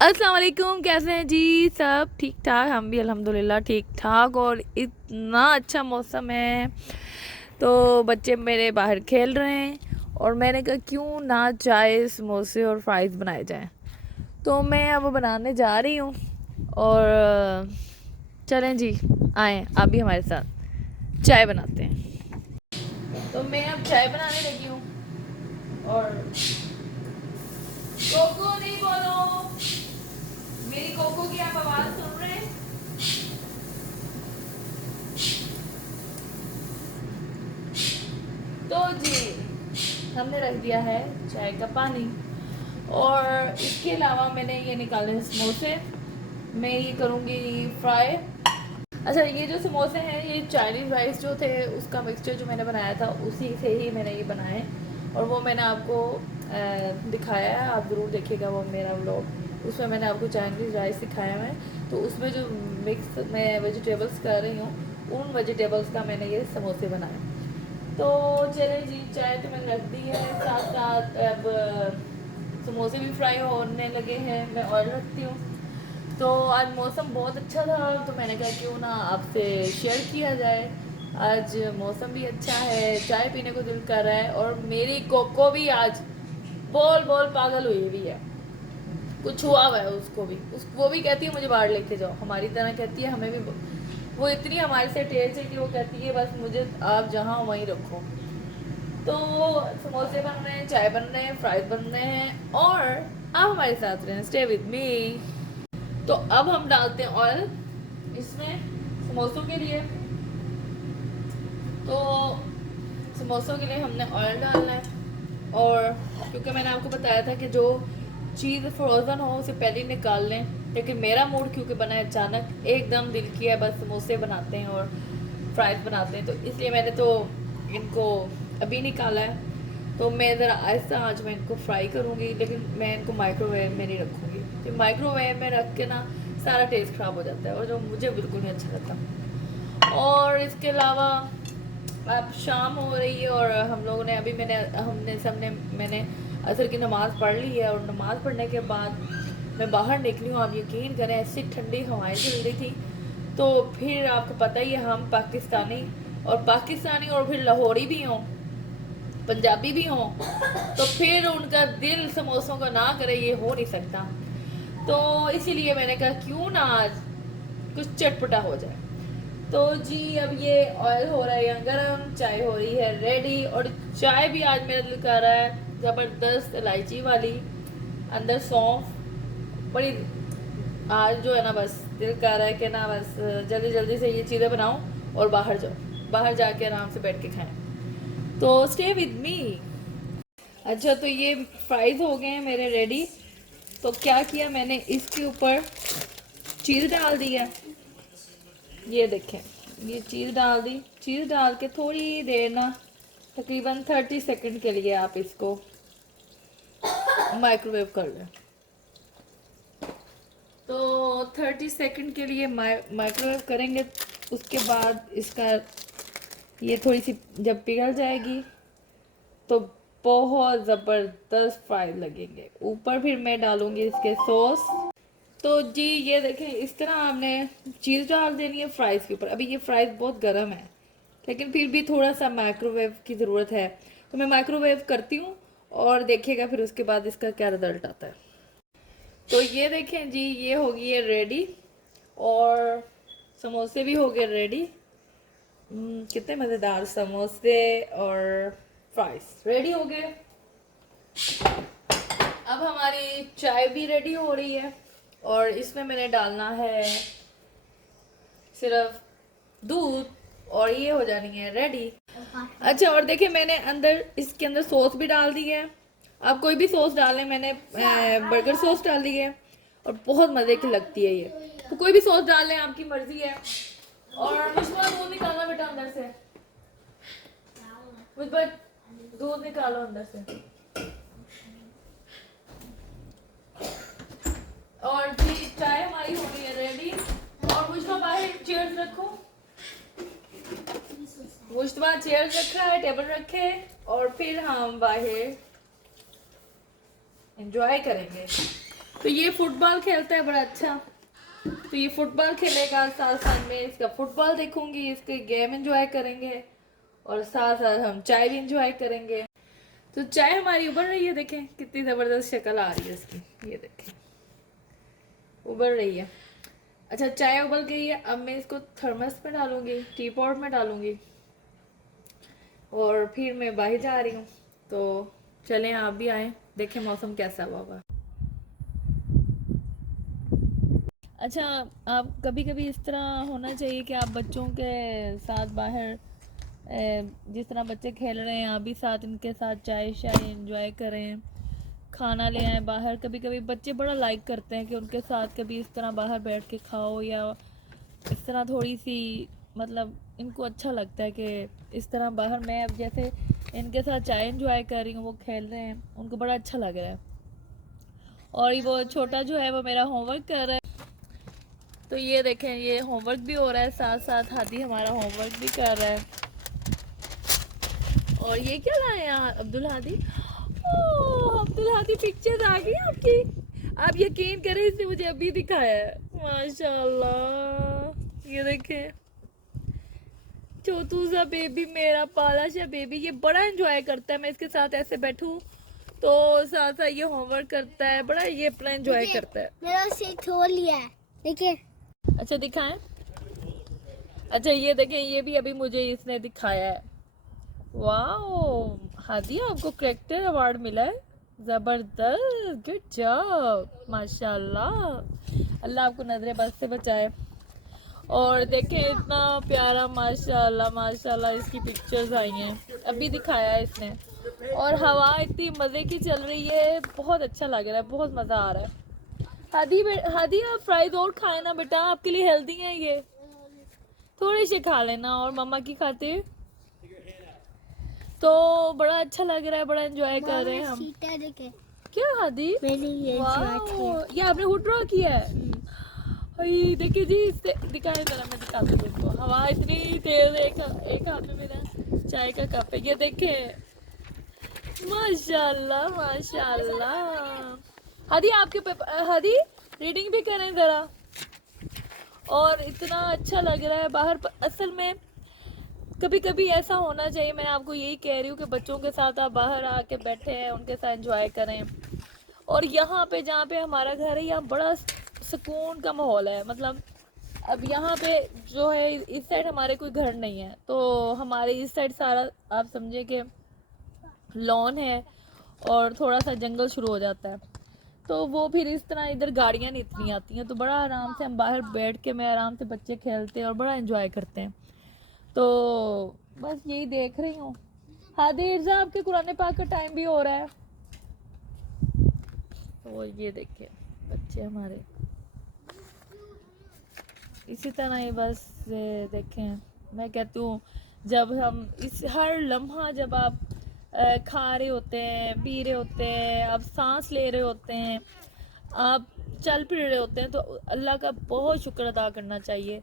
अस्सलाम वालेकुम, कैसे हैं जी? सब ठीक ठाक, हम भी अल्हम्दुलिल्लाह ठीक ठाक। और इतना अच्छा मौसम है तो बच्चे मेरे बाहर खेल रहे हैं और मैंने कहा क्यों ना चाय समोसे और फ्राइज़ बनाए जाएं। तो मैं अब बनाने जा रही हूँ और चलें जी, आएँ आप भी हमारे साथ चाय बनाते हैं। तो मैं अब चाय बनाने लगी हूँ और कोको नहीं बोलो, मेरी कोको की आप आवाज़ सुन रहे हैं? तो जी हमने रख दिया है चाय का पानी और इसके अलावा मैंने ये निकाले हैं समोसे। मैं ये करूँगी फ्राई। अच्छा, ये जो समोसे हैं ये चाइनीज़ राइस जो थे उसका मिक्सचर जो मैंने बनाया था उसी से ही मैंने ये बनाए और वो मैंने आपको दिखाया है। आप ज़रूर देखिएगा वो मेरा व्लॉग, उसमें मैंने आपको चाइनीज़ राइस सिखाया है। तो उसमें जो मिक्स मैं वेजिटेबल्स कर रही हूँ उन वेजिटेबल्स का मैंने ये समोसे बनाए। तो चले जी, चाय तो मैंने रख दी है, साथ साथ अब समोसे भी फ्राई होने लगे हैं, मैं ऑयल रखती हूँ। तो आज मौसम बहुत अच्छा था तो मैंने कहा क्यों ना आपसे शेयर किया जाए। आज मौसम भी अच्छा है, चाय पीने को दिल कर रहा है और मेरी कोको भी आज बोल बोल पागल हुई हुई है। कुछ हुआ हुआ है उसको भी, वो भी कहती है मुझे बाहर लेके जाओ, हमारी तरह कहती है हमें भी। वो इतनी हमारे से तेज है कि वो कहती है बस मुझे आप जहाँ वहीं रखो। तो समोसे बन रहे हैं, चाय बन रहे हैं, फ्राइज बन रहे हैं और आप हमारे साथ रहें, स्टे विद मी। तो अब हम डालते हैं ऑयल इसमें समोसों के लिए। तो समोसों के लिए हमने ऑयल डालना है और क्योंकि मैंने आपको बताया था कि जो चीज़ फ्रोज़न हो उसे पहले ही निकाल लें, लेकिन मेरा मूड क्योंकि बना है अचानक, एकदम दिल किया बस समोसे बनाते हैं और फ्राइज बनाते हैं, तो इसलिए मैंने तो इनको अभी निकाला है। तो मैं ज़रा आहिस्ता आंच में इनको फ्राई करूँगी, लेकिन मैं इनको माइक्रोवेव में नहीं रखूँगी तो माइक्रोवेव में रख के ना सारा टेस्ट ख़राब हो जाता है और जो मुझे बिल्कुल नहीं अच्छा लगता। और इसके अलावा अब शाम हो रही है और हम लोगों ने अभी हमने सबने मैंने असर की नमाज़ पढ़ ली है और नमाज़ पढ़ने के बाद मैं बाहर निकली हूँ। आप यकीन करें ऐसी ठंडी हवाएं चल रही थी। तो फिर आपको पता ही है हम पाकिस्तानी और फिर लाहौरी भी हों, पंजाबी भी हों, तो फिर उनका दिल समोसों का ना करे ये हो नहीं सकता। तो इसीलिए मैंने कहा क्यों ना आज कुछ चटपटा हो जाए। तो जी अब ये ऑयल हो रहा है यहाँ गरम, चाय हो रही है रेडी और चाय भी आज मेरा दिल कर रहा है ज़बरदस्त इलायची वाली, अंदर सौंफ बड़ी। आज जो है ना बस दिल कर रहा है कि ना बस जल्दी जल्दी से ये चीज़ें बनाऊं और बाहर जाओ, बाहर जाके आराम से बैठ के खाएं। तो स्टे विद मी। अच्छा, तो ये फ्राइज हो गए हैं मेरे रेडी। तो क्या किया मैंने, इसके ऊपर चीज़ डाल दी है, ये देखें, ये चीज़ डाल दी। चीज़ डाल के थोड़ी देर ना तकरीबन 30 सेकंड के लिए आप इसको माइक्रोवेव कर लें। तो 30 सेकंड के लिए माइक्रोवेव करेंगे, उसके बाद इसका ये थोड़ी सी जब पिघल जाएगी तो बहुत ज़बरदस्त फ्राई लगेंगे। ऊपर फिर मैं डालूंगी इसके सॉस। तो जी ये देखें, इस तरह आपने चीज़ डाल देनी है फ्राइज़ के ऊपर। अभी ये फ्राइज़ बहुत गर्म है लेकिन फिर भी थोड़ा सा माइक्रोवेव की ज़रूरत है, तो मैं माइक्रोवेव करती हूँ और देखिएगा फिर उसके बाद इसका क्या रिजल्ट आता है। तो ये देखें जी, ये हो गई है रेडी और समोसे भी हो गए रेडी। कितने मज़ेदार समोसे और फ्राइज रेडी हो गए। अब हमारी चाय भी रेडी हो रही है और इसमें मैंने डालना है सिर्फ दूध और ये हो जानी है रेडी। अच्छा, और देखिए मैंने इसके अंदर सॉस भी डाल दी है। आप कोई भी सॉस डालें, मैंने बर्गर सॉस डाल दी है और बहुत मज़े की लगती है ये। तो कोई भी सॉस डाल लें, आपकी मर्जी है। और मुझे दूध निकालना बेटा अंदर से, मुझे दूध निकालो अंदर से। और जी चाय हमारी हो गई है रेडी और मुझे बाहर चेयर्स रखो, मुश्तबा चेयर्स रखा है, टेबल रखे और फिर हम बाहर एंजॉय करेंगे। तो ये फुटबॉल खेलता है बड़ा अच्छा, तो ये फुटबॉल खेलेगा, साथ साथ में इसका फुटबॉल देखूंगी, इसके गेम एंजॉय करेंगे और साथ साथ हम चाय भी एंजॉय करेंगे। तो चाय हमारी उबल रही है, देखें कितनी ज़बरदस्त शक्ल आ रही है इसकी, ये देखें उबल रही है। अच्छा चाय उबल गई है, अब मैं इसको थर्मस में डालूंगी, टी पॉट में डालूंगी और फिर मैं बाहर जा रही हूँ। तो चलें आप भी आए, देखें मौसम कैसा हुआ हुआ। अच्छा आप कभी कभी इस तरह होना चाहिए कि आप बच्चों के साथ बाहर जिस तरह बच्चे खेल रहे हैं आप भी साथ इनके साथ चाय शाय एंजॉय करें, खाना ले आए बाहर। कभी कभी बच्चे बड़ा लाइक करते हैं कि उनके साथ कभी इस तरह बाहर बैठ के खाओ, या इस तरह थोड़ी सी मतलब इनको अच्छा लगता है कि इस तरह बाहर मैं अब जैसे इनके साथ चाय एंजॉय कर रही हूँ, वो खेल रहे हैं, उनको बड़ा अच्छा लग रहा है। और वो छोटा जो है वो मेरा होमवर्क कर रहा है, तो ये देखें ये होमवर्क भी हो रहा है, साथ साथ हादी हमारा होमवर्क भी कर रहा है। और ये क्या लाए यार अब्दुल हादी, ओह अब्दुल हादी पिक्चर्स आ गई आपकी, आप यकीन करें इसने मुझे अभी दिखाया है, माशाल्लाह। ये देखें छोटू सा बेबी, मेरा पाला सा बेबी, ये बड़ा एंजॉय करता है, मैं इसके साथ ऐसे बैठूं तो साथ साथ ये होमवर्क करता है, बड़ा ये अपना एंजॉय करता है। मेरा उसे छोड़ लिया है, देखिए। अच्छा दिखाएं, अच्छा ये देखें ये भी अभी मुझे इसने दिखाया है। वाओ हादी आपको करेक्टर अवार्ड मिला है, जबरदस्त, गुड जॉब माशाल्लाह, अल्लाह आपको नजरे बद से बचाए। और देखें इतना प्यारा माशाल्लाह माशाल्लाह इसकी पिक्चर्स आई हैं, अभी दिखाया है इसने। और हवा इतनी मज़े की चल रही है, बहुत अच्छा लग रहा है, बहुत मज़ा आ रहा है। हादी हादी आप फ्राइज और खाए ना बेटा, आपके लिए हेल्दी है ये, थोड़ी सी खा लेना और मम्मा की खातिर। तो बड़ा अच्छा लग रहा है, बड़ा एंजॉय कर रहे हैं हम। क्या हादी वाह ये आपने हुड ड्रॉ किया है, देखिए जी इससे दिखाए जरा, मैं दिखाती हूँ इसको, हवा इतनी तेज, एक हाथ में मेरा चाय का कप है, ये देखे माशाल्लाह माशाल्लाह। हादी आपके हादी रीडिंग भी करें जरा। और इतना अच्छा लग रहा है बाहर असल में कभी कभी ऐसा होना चाहिए, मैं आपको यही कह रही हूँ कि बच्चों के साथ आप बाहर आके बैठे हैं, उनके साथ एंजॉय करें। और यहाँ पे जहाँ पे हमारा घर है, यहाँ बड़ा सुकून का माहौल है, मतलब अब यहाँ पे जो है इस साइड हमारे कोई घर नहीं है, तो हमारे इस साइड सारा आप समझे कि लॉन है और थोड़ा सा जंगल शुरू हो जाता है, तो वो फिर इस तरह इधर गाड़ियाँ नहीं इतनी आती हैं, तो बड़ा आराम से हम बाहर बैठ के मैं आराम से बच्चे खेलते हैं और बड़ा एंजॉय करते हैं। तो बस यही देख रही हूँ। हादिर आपके कुरान पाक का टाइम भी हो रहा है, तो ये देखिए बच्चे हमारे इसी तरह ही बस देखें, मैं कहती हूँ जब हम इस हर लम्हा जब आप खा रहे होते हैं, पी रहे होते हैं, आप सांस ले रहे होते हैं, आप चल फिर रहे होते हैं, तो अल्लाह का बहुत शुक्र अदा करना चाहिए,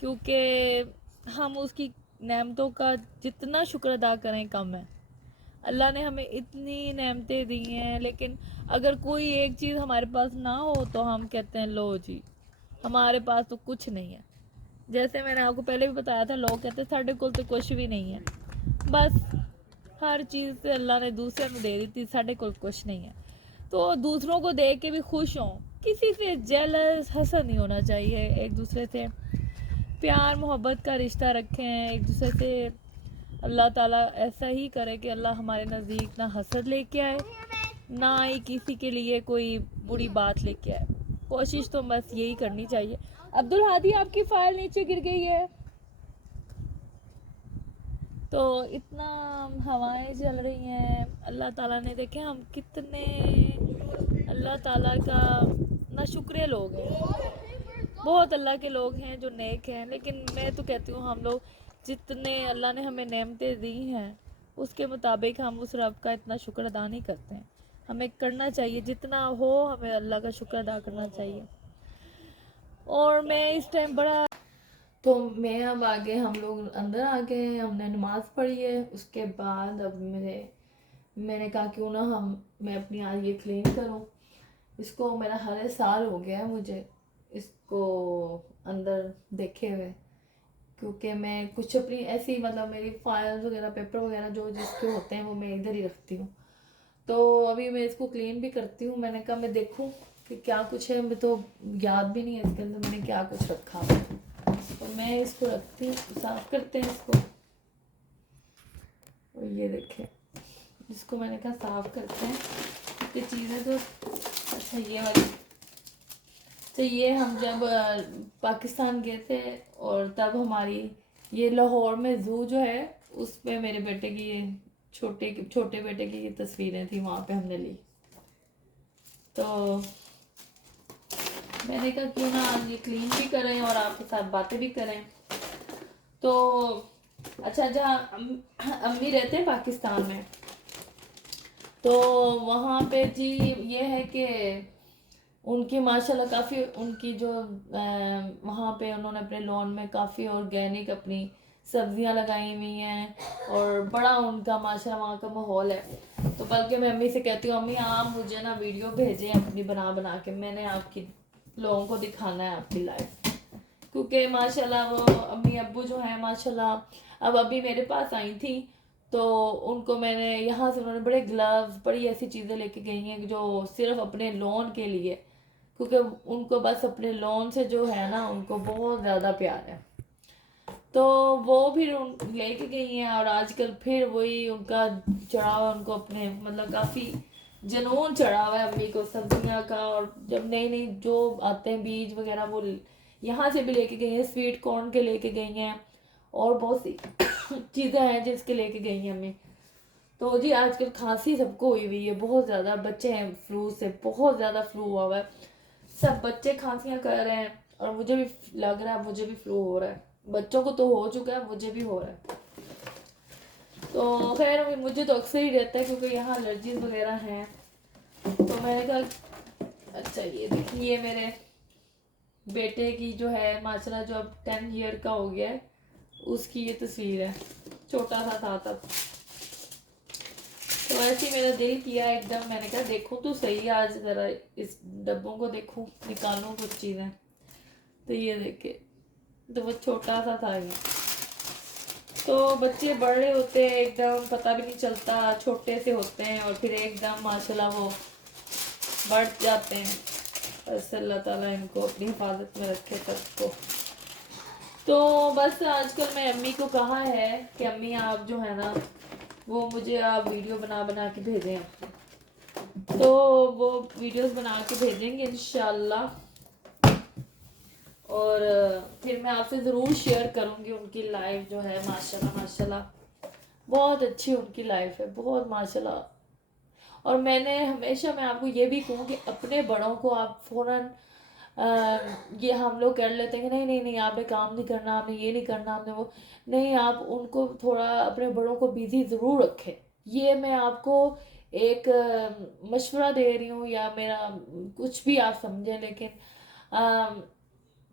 क्योंकि हम उसकी नेमतों का जितना शुक्र अदा करें कम है। अल्लाह ने हमें इतनी नेमतें दी हैं, लेकिन अगर कोई एक चीज़ हमारे पास ना हो तो हम कहते हैं लो जी हमारे पास तो कुछ नहीं है। जैसे मैंने आपको पहले भी बताया था, लोग कहते हैं साढ़े को तो कुछ भी नहीं है, बस हर चीज़ से अल्लाह ने दूसरे में दे दी थी, साढ़े को कुछ नहीं है। तो दूसरों को देख के भी खुश हों, किसी से जेलस हसद नहीं होना चाहिए, एक दूसरे से प्यार मोहब्बत का रिश्ता रखें एक दूसरे से। अल्लाह ताला ऐसा ही करे कि अल्लाह हमारे नज़दीक ना हसद लेके आए, ना ही किसी के लिए कोई बुरी बात लेके आए। कोशिश तो बस यही करनी चाहिए। अब्दुल हादी आपकी फाइल नीचे गिर गई है, तो इतना हवाएं चल रही हैं, अल्लाह ताला ने देखे हम कितने अल्लाह ताला का ना शुक्रिया लोग हैं, बहुत अल्लाह के लोग हैं जो नेक हैं, लेकिन मैं तो कहती हूँ हम लोग जितने अल्लाह ने हमें नेमतें दी हैं उसके मुताबिक हम उस रब का इतना शुक्र अदा नहीं करते हैं। हमें करना चाहिए, जितना हो हमें अल्लाह का शुक्र अदा करना चाहिए। और मैं इस टाइम बड़ा, तो मैं अब आगे हम लोग अंदर आ गए हैं, हमने नमाज़ पढ़ी है, उसके बाद अब मैंने कहा क्यों ना मैं अपनी आज ये क्लीन करूँ, इसको मेरा हर साल हो गया है मुझे इसको अंदर देखे हुए, क्योंकि मैं कुछ अपनी ऐसी मतलब मेरी फाइल्स वगैरह पेपर वगैरह जो जिसके होते हैं वो मैं इधर ही रखती हूँ। तो अभी मैं इसको क्लीन भी करती हूँ। मैंने कहा मैं देखूँ कि क्या कुछ है, मैं तो याद भी नहीं है इसके अंदर मैंने क्या कुछ रखा है। तो मैं इसको रखती हूँ, साफ करते हैं इसको। और ये देखें, इसको मैंने कहा साफ करते हैं क्योंकि चीज़ें तो अच्छा ये वाली। तो ये हम जब पाकिस्तान गए थे और तब हमारी ये लाहौर में ज़ू जो है उस पे मेरे बेटे की ये छोटे बेटे की ये तस्वीरें थी, वहाँ पे हमने ली। तो मैंने कहा क्यों ना आज ये क्लीन भी करें और आपके साथ बातें भी करें। तो अच्छा, जहाँ अम्मी रहते हैं पाकिस्तान में, तो वहाँ पे जी ये है कि उनकी माशाल्लाह काफ़ी उनकी जो वहाँ पे उन्होंने अपने लॉन में काफ़ी ऑर्गेनिक अपनी सब्जियां लगाई हुई हैं और बड़ा उनका माशाल्लाह वहाँ का माहौल है। तो बल्कि मैं अम्मी से कहती हूँ अम्मी आप मुझे ना वीडियो भेजें अपनी बना बना के, मैंने आपकी लोगों को दिखाना है आपकी लाइफ। क्योंकि माशाल्लाह वो अम्मी अब्बू जो है माशाल्लाह अब अभी मेरे पास आई थी, तो उनको मैंने यहाँ से उन्होंने बड़े ग्लव्स बड़ी ऐसी चीज़ें लेके गई हैं जो सिर्फ अपने लॉन के लिए, क्योंकि उनको बस अपने लॉन से जो है ना उनको बहुत ज़्यादा प्यार है। तो वो फिर उन लेके गई हैं और आजकल फिर वही उनका चढ़ा हुआ उनको अपने मतलब काफ़ी जुनून चढ़ा हुआ है अम्मी को सब्जियां का। और जब नई नई जो आते हैं बीज वगैरह वो यहाँ से भी लेके गई हैं, स्वीट कॉर्न के लेके गई हैं और बहुत सी चीज़ें हैं जिसके लेके गई हैं अम्मी। तो जी आजकल खांसी सबको हुई हुई है बहुत ज़्यादा, बच्चे हैं फ्लू से बहुत ज़्यादा फ्लू हुआ हुआ है, सब बच्चे खांसियां कर रहे हैं और मुझे भी लग रहा है मुझे भी फ्लू हो रहा है। बच्चों को तो हो चुका है, मुझे भी हो रहा है। तो खैर मुझे तो अक्सर ही रहता है क्योंकि यहाँ एलर्जीज वगैरह हैं। तो मैंने कहा अच्छा ये देखिए मेरे बेटे की जो है माशाल्लाह जो अब 10 ईयर का हो गया है उसकी ये तस्वीर है, छोटा सा था तब। तो ऐसे ही मेरा दिल किया एकदम, मैंने कहा देखूं तो सही आज जरा इस डब्बों को देखूं निकालूं कुछ चीज़ें। तो ये देखे, तो वो छोटा सा था ये। तो बच्चे बड़े होते हैं एकदम पता भी नहीं चलता, छोटे से होते हैं और फिर एकदम माशाल्लाह वो बढ़ जाते हैं। बस अल्लाह ताला इनको अपनी हिफाजत में रखे सबको। तो बस आजकल मैं अम्मी को कहा है कि अम्मी आप जो है ना वो मुझे आप वीडियो बना बना के भेजें, तो वो वीडियोस बना के भेजेंगे इंशाल्लाह। और फिर मैं आपसे ज़रूर शेयर करूँगी उनकी लाइफ जो है माशाल्लाह माशाल्लाह बहुत अच्छी उनकी लाइफ है बहुत माशाल्लाह। और मैंने हमेशा मैं आपको ये भी कहूँ कि अपने बड़ों को आप फ़ौरन ये हम लोग कर लेते हैं कि नहीं नहीं नहीं आपने काम नहीं करना, आपने ये नहीं करना, आपने वो नहीं, आप उनको थोड़ा अपने बड़ों को बिजी ज़रूर रखें। ये मैं आपको एक मशवरा दे रही हूँ या मेरा कुछ भी आप समझें, लेकिन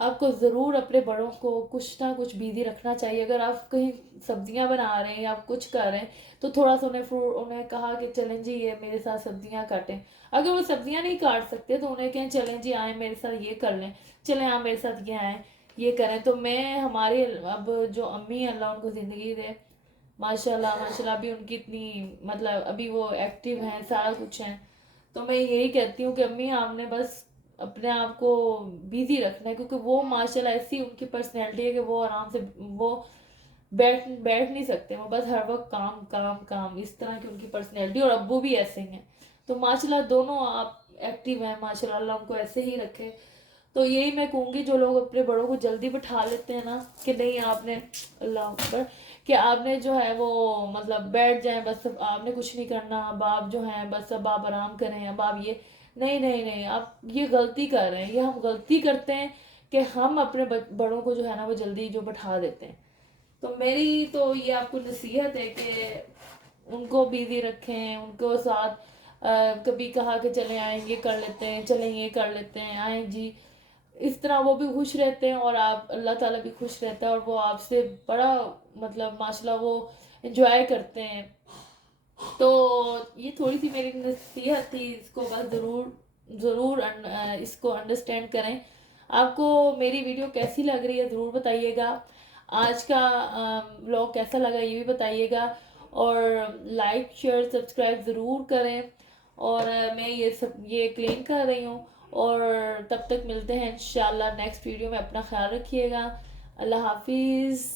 आपको ज़रूर अपने बड़ों को कुछ ना कुछ बिजी रखना चाहिए। अगर आप कहीं सब्जियां बना रहे हैं या आप कुछ कर रहे हैं तो थोड़ा सा उन्हें कहा कि चलें जी ये मेरे साथ सब्जियां काटें। अगर वो सब्जियां नहीं काट सकते तो उन्हें कहें चलें जी आए मेरे साथ ये कर लें, चलें आप मेरे साथ ये आए ये करें। तो मैं हमारी अब जो अम्मी अल्लाह उनको ज़िंदगी दे माशाल्लाह माशाल्लाह, अभी उनकी इतनी मतलब अभी वो एक्टिव हैं सारा कुछ हैं। तो मैं यही कहती हूँ कि अम्मी आपने बस अपने आप को बिजी रखना है, क्योंकि वो माशाल्लाह ऐसी उनकी पर्सनैलिटी है कि वो आराम से वो बैठ बैठ नहीं सकते, वो बस हर वक्त काम काम काम, इस तरह की उनकी पर्सनैलिटी। और अब्बू भी ऐसे ही हैं। तो माशाल्लाह दोनों आप एक्टिव हैं माशाल्लाह, अल्लाह उनको ऐसे ही रखे। तो यही मैं कहूँगी जो लोग अपने बड़ों को जल्दी बिठा लेते हैं ना कि नहीं आपने अल्लाह अकबर कि आपने जो है वो मतलब बैठ जाएं बस, अब आपने कुछ नहीं करना, अब आप जो है बस अब आप आराम करें, अब आप ये नहीं नहीं नहीं, आप ये गलती कर रहे हैं। ये हम गलती करते हैं कि हम अपने बड़ों को जो है ना वो जल्दी जो बैठा देते हैं। तो मेरी तो ये आपको नसीहत है कि उनको बिजी रखें, उनको साथ कभी कहा कि चले आएंगे कर लेते हैं, चलें ये कर लेते हैं आए जी, इस तरह वो भी खुश रहते हैं और आप अल्लाह ताला भी खुश रहता है और वो आपसे बड़ा मतलब माशाल्लाह वो एंजॉय करते हैं। तो ये थोड़ी सी मेरी नसीहत थी, इसको बस ज़रूर ज़रूर इसको अंडरस्टैंड करें। आपको मेरी वीडियो कैसी लग रही है ज़रूर बताइएगा। आज का व्लॉग कैसा लगा ये भी बताइएगा, और लाइक शेयर सब्सक्राइब ज़रूर करें। और मैं ये क्लेम कर रही हूँ। और तब तक मिलते हैं इंशाल्लाह नेक्स्ट वीडियो में। अपना ख्याल रखिएगा। अल्लाह हाफिज़।